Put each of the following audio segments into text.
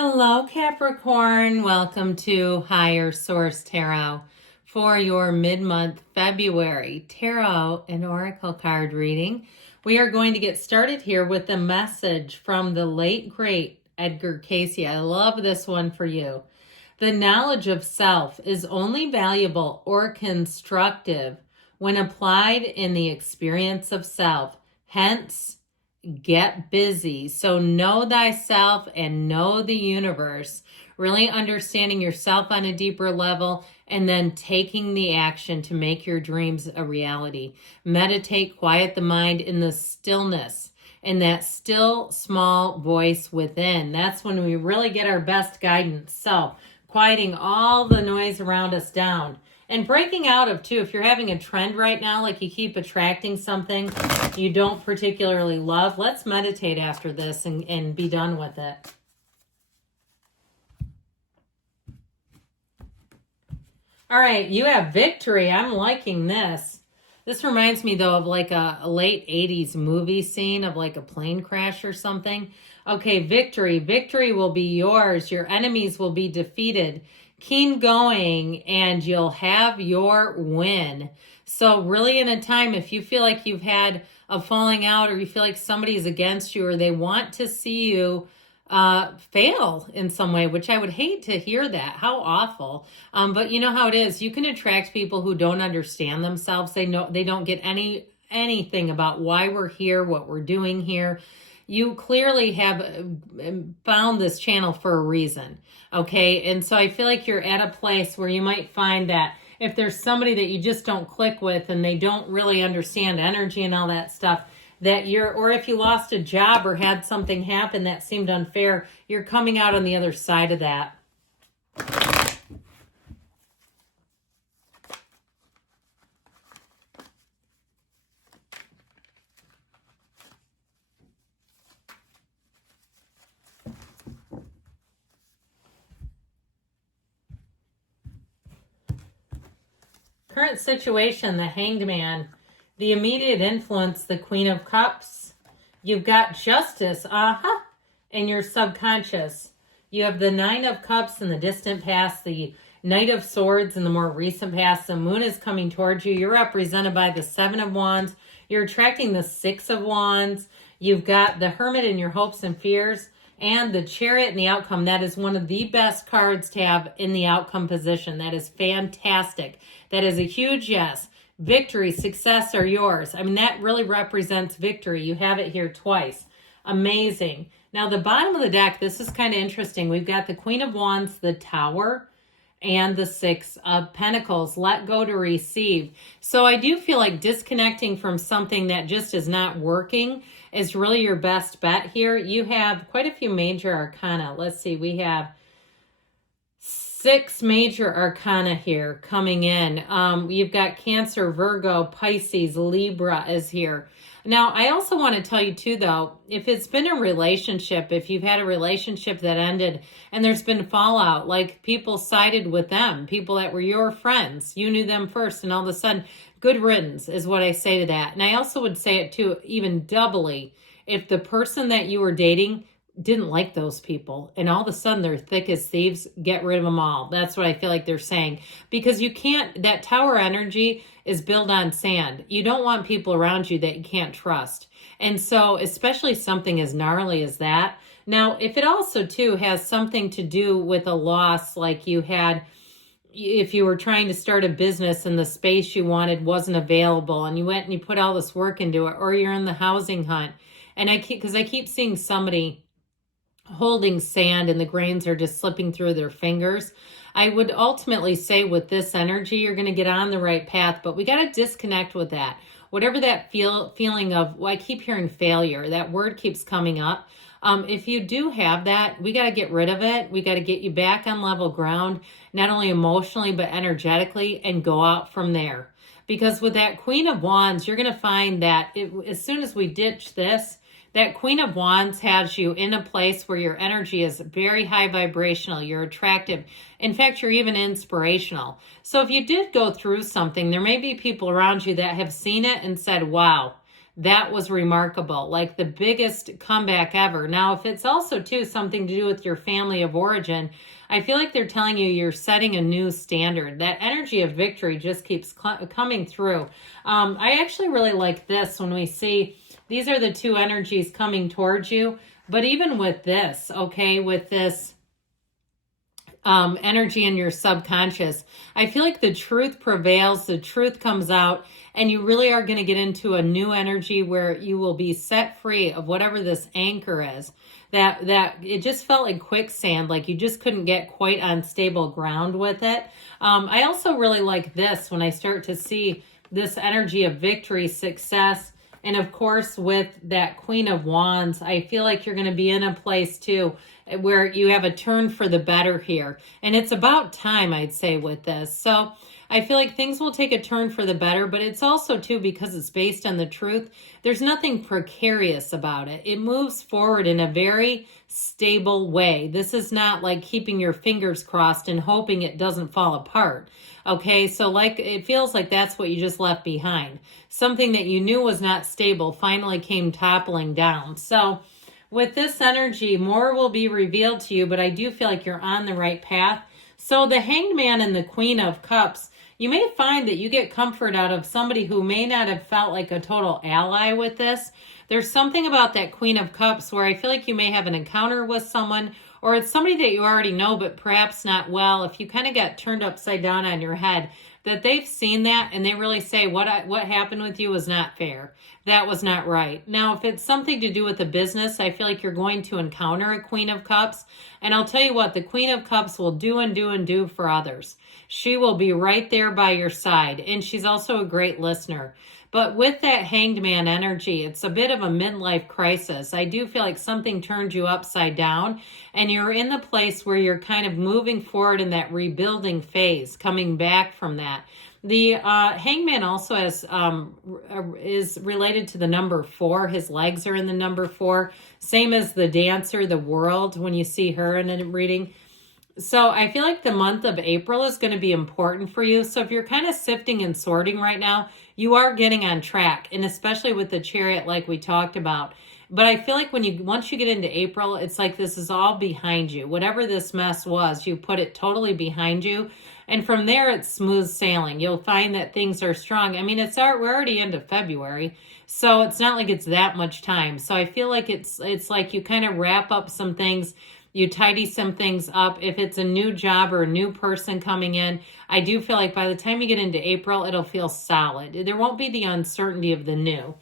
Hello, Capricorn. Welcome to Higher Source Tarot for your mid-month February tarot and oracle card reading. We are going to get started here with a message from the late, great Edgar Cayce. I love this one for you. The knowledge of self is only valuable or constructive when applied in the experience of self. Hence, get busy. So know thyself and know the universe. Really understanding yourself on a deeper level and then taking the action to make your dreams a reality. Meditate, quiet the mind in the stillness, in that still small voice within. That's when we really get our best guidance. So quieting all the noise around us down. And breaking out of, too, if you're having a trend right now, like you keep attracting something you don't particularly love, let's meditate after this and be done with it. All right, you have victory. I'm liking this. This reminds me, though, of like a late 80s movie scene of like a plane crash or something. Okay, victory. Victory will be yours. Your enemies will be defeated. Keen going, and you'll have your win. So really in a time, if you feel like you've had a falling out or you feel like somebody's against you or they want to see you fail in some way, which I would hate to hear that. How awful. But you know how it is. You can attract people who don't understand themselves. They don't get anything about why we're here, what we're doing here. You clearly have found this channel for a reason, okay? And so I feel like you're at a place where you might find that if there's somebody that you just don't click with and they don't really understand energy and all that stuff, or if you lost a job or had something happen that seemed unfair, you're coming out on the other side of that. Current situation, the Hanged Man. The immediate influence, the Queen of Cups. You've got Justice, in your subconscious. You have the Nine of Cups in the distant past, the Knight of Swords in the more recent past. The Moon is coming towards you. You're represented by the Seven of Wands. You're attracting the Six of Wands. You've got the Hermit in your hopes and fears. And the Chariot in the outcome. That is one of the best cards to have in the outcome position. That is fantastic. That is a huge yes. Victory, success are yours. I mean, that really represents victory. You have it here twice. Amazing. Now, the bottom of the deck, this is kind of interesting. We've got the Queen of Wands, the Tower, and the Six of Pentacles. Let go to receive. So I do feel like disconnecting from something that just is not working is really your best bet here. You have quite a few major arcana. Let's see, we have 6 major arcana here coming in. You've got Cancer, Virgo, Pisces, Libra is here. Now, I also want to tell you too, though, if it's been a relationship, if you've had a relationship that ended and there's been fallout, like people sided with them, people that were your friends, you knew them first, and all of a sudden, good riddance is what I say to that. And I also would say it too, even doubly, if the person that you were dating didn't like those people and all of a sudden they're thick as thieves, get rid of them all. That's what I feel like they're saying. Because you can't, that tower energy is built on sand. You don't want people around you that you can't trust. And so, especially something as gnarly as that. Now, if it also too has something to do with a loss, like you had, if you were trying to start a business and the space you wanted wasn't available and you went and you put all this work into it, or you're in the housing hunt. And I keep seeing somebody holding sand and the grains are just slipping through their fingers. I would ultimately say with this energy, you're going to get on the right path, but we got to disconnect with that. Whatever that feeling of, well, I keep hearing failure, that word keeps coming up. If you do have that, we got to get rid of it. We got to get you back on level ground, not only emotionally, but energetically, and go out from there. Because with that Queen of Wands, you're going to find that as soon as we ditch this, that Queen of Wands has you in a place where your energy is very high vibrational. You're attractive. In fact, you're even inspirational. So if you did go through something, there may be people around you that have seen it and said, wow, that was remarkable, like the biggest comeback ever. Now, if it's also too something to do with your family of origin, I feel like they're telling you you're setting a new standard. That energy of victory just keeps coming through. I actually really like this when we see these are the two energies coming towards you. But even with this, okay, with this energy in your subconscious, I feel like the truth prevails, the truth comes out, and you really are going to get into a new energy where you will be set free of whatever this anchor is. That it just felt like quicksand, like you just couldn't get quite on stable ground with it. I also really like this when I start to see this energy of victory, success, and of course with that Queen of Wands, I feel like you're going to be in a place too where you have a turn for the better here. And it's about time, I'd say, with this. So I feel like things will take a turn for the better, but it's also too, because it's based on the truth, there's nothing precarious about it. It moves forward in a very stable way. This is not like keeping your fingers crossed and hoping it doesn't fall apart. Okay, so like it feels like that's what you just left behind. Something that you knew was not stable finally came toppling down. So with this energy, more will be revealed to you, but I do feel like you're on the right path. So the Hanged Man and the Queen of Cups, you may find that you get comfort out of somebody who may not have felt like a total ally with this. There's something about that Queen of Cups where I feel like you may have an encounter with someone, or it's somebody that you already know, but perhaps not well. If you kind of got turned upside down on your head, that they've seen that and they really say, what happened with you was not fair. That was not right. Now, if it's something to do with a business, I feel like you're going to encounter a Queen of Cups. And I'll tell you what, the Queen of Cups will do and do and do for others. She will be right there by your side. And she's also a great listener. But with that Hanged Man energy, it's a bit of a midlife crisis. I do feel like something turned you upside down and you're in the place where you're kind of moving forward in that rebuilding phase, coming back from that. The Hangman also is related to the number 4. His legs are in the number 4. Same as the dancer, the World, when you see her in a reading. So I feel like the month of April is going to be important for you. So if you're kind of sifting and sorting right now, you are getting on track, and especially with the Chariot like we talked about. But I feel like once you get into April, it's like this is all behind you. Whatever this mess was, you put it totally behind you. And from there, it's smooth sailing. You'll find that things are strong. I mean, we're already into February, so it's not like it's that much time. So I feel like it's like you kind of wrap up some things. You tidy some things up. If it's a new job or a new person coming in, I do feel like by the time you get into April, it'll feel solid. There won't be the uncertainty of the new.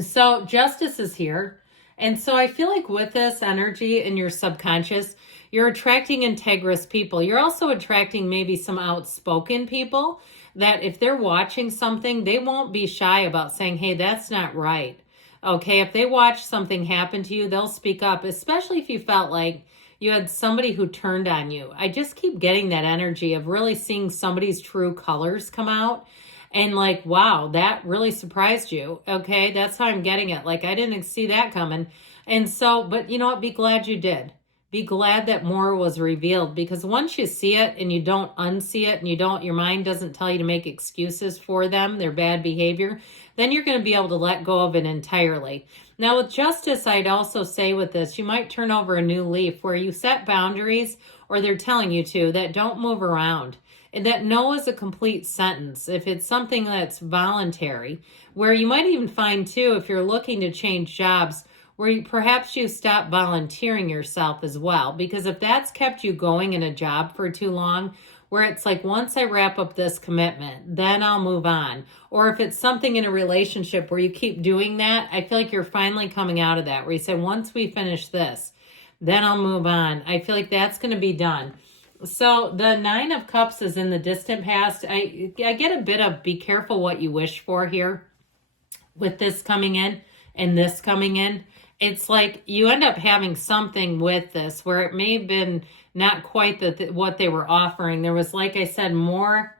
So Justice is here. And so I feel like with this energy in your subconscious, you're attracting integrous people. You're also attracting maybe some outspoken people that if they're watching something, they won't be shy about saying, hey, that's not right. Okay, if they watch something happen to you, they'll speak up, especially if you felt like you had somebody who turned on you. I just keep getting that energy of really seeing somebody's true colors come out and like, wow, that really surprised you. Okay, that's how I'm getting it. Like, I didn't see that coming. And so, but you know what? Be glad you did. Be glad that more was revealed, because once you see it and you don't unsee it and your mind doesn't tell you to make excuses for them, their bad behavior, then you're going to be able to let go of it entirely. Now with Justice, I'd also say with this, you might turn over a new leaf where you set boundaries, or they're telling you to, that don't move around. And that no is a complete sentence. If it's something that's voluntary, where you might even find too, if you're looking to change jobs, where perhaps you stop volunteering yourself as well. Because if that's kept you going in a job for too long, where it's like, once I wrap up this commitment, then I'll move on. Or if it's something in a relationship where you keep doing that, I feel like you're finally coming out of that, where you say, once we finish this, then I'll move on. I feel like that's going to be done. So the 9 of Cups is in the distant past. I get a bit of be careful what you wish for here with this coming in and this coming in. It's like you end up having something with this where it may have been not quite what they were offering. There was, like I said, more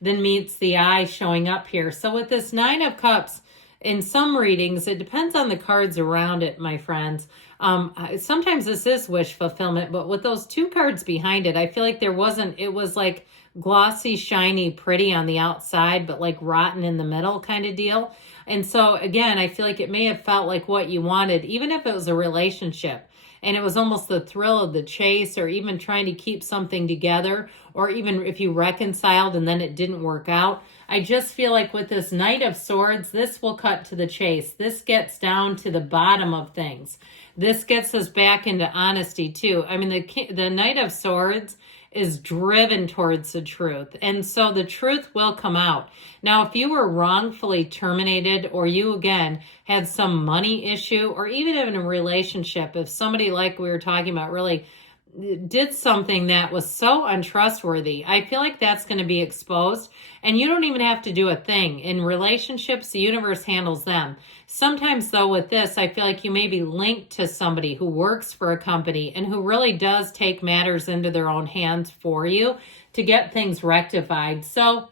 than meets the eye showing up here. So with this 9 of Cups, in some readings, it depends on the cards around it, my friends. Sometimes this is wish fulfillment, but with those two cards behind it, I feel like it was like glossy, shiny, pretty on the outside, but like rotten in the middle kind of deal. And so again, I feel like it may have felt like what you wanted, even if it was a relationship. And it was almost the thrill of the chase, or even trying to keep something together, or even if you reconciled and then it didn't work out. I just feel like with this Knight of Swords, this will cut to the chase. This gets down to the bottom of things. This gets us back into honesty too. I mean, the Knight of Swords is driven towards the truth. And so the truth will come out. Now, if you were wrongfully terminated, or you, again, had some money issue, or even in a relationship, if somebody, like we were talking about, really did something that was so untrustworthy, I feel like that's going to be exposed. And you don't even have to do a thing. In relationships, the universe handles them. Sometimes, though, with this, I feel like you may be linked to somebody who works for a company and who really does take matters into their own hands for you to get things rectified. So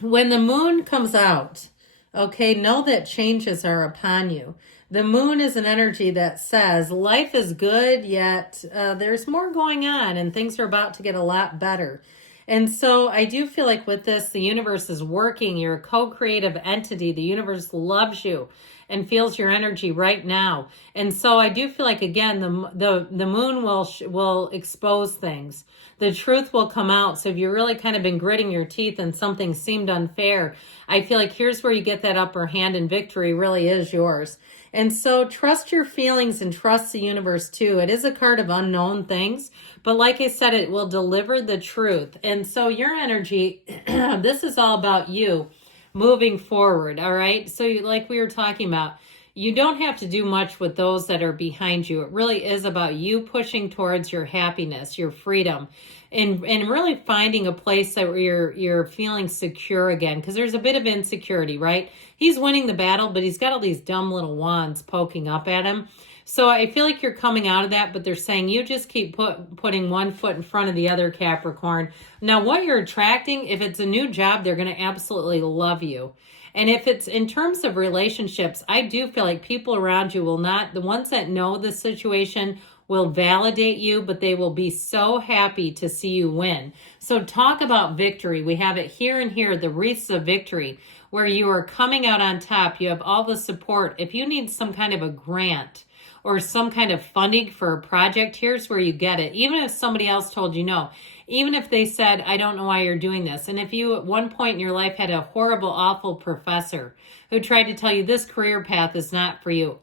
when the moon comes out, okay, know that changes are upon you. The moon is an energy that says life is good, yet there's more going on and things are about to get a lot better. And so I do feel like with this, the universe is working. You're a co-creative entity. The universe loves you and feels your energy right now. And so I do feel like, again, the moon will expose things. The truth will come out. So if you've really kind of been gritting your teeth and something seemed unfair, I feel like here's where you get that upper hand, and victory really is yours. And so trust your feelings and trust the universe too. It is a card of unknown things, but like I said, it will deliver the truth. And so your energy, this is all about you moving forward, all right? So like we were talking about, you don't have to do much with those that are behind you. It really is about you pushing towards your happiness, your freedom, and really finding a place that where you're feeling secure again, because there's a bit of insecurity, right? He's winning the battle, but he's got all these dumb little wands poking up at him. So I feel like you're coming out of that, but they're saying you just keep putting one foot in front of the other, Capricorn. Now, what you're attracting, if it's a new job, they're going to absolutely love you. And if it's in terms of relationships, I do feel like people around you will not, the ones that know the situation will validate you, but they will be so happy to see you win. So talk about victory. We have it here and here, the wreaths of victory, where you are coming out on top. You have all the support. If you need some kind of a grant or some kind of funding for a project, here's where you get it. Even if somebody else told you no, even if they said, I don't know why you're doing this. And if you at one point in your life had a horrible, awful professor who tried to tell you this career path is not for you.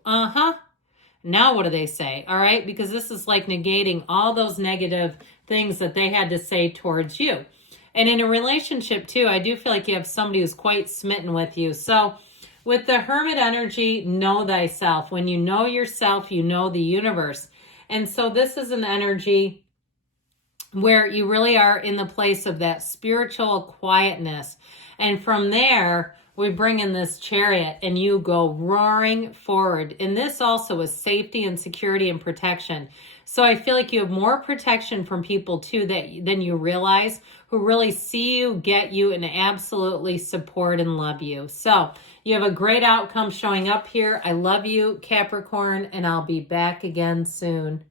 Now what do they say? All right, because this is like negating all those negative things that they had to say towards you. And in a relationship too, I do feel like you have somebody who's quite smitten with you. So with the Hermit energy, know thyself. When you know yourself, you know the universe. And so this is an energy where you really are in the place of that spiritual quietness. And from there, we bring in this Chariot and you go roaring forward. And this also is safety and security and protection. So I feel like you have more protection from people too than you realize, who really see you, get you, and absolutely support and love you. So you have a great outcome showing up here. I love you, Capricorn, and I'll be back again soon.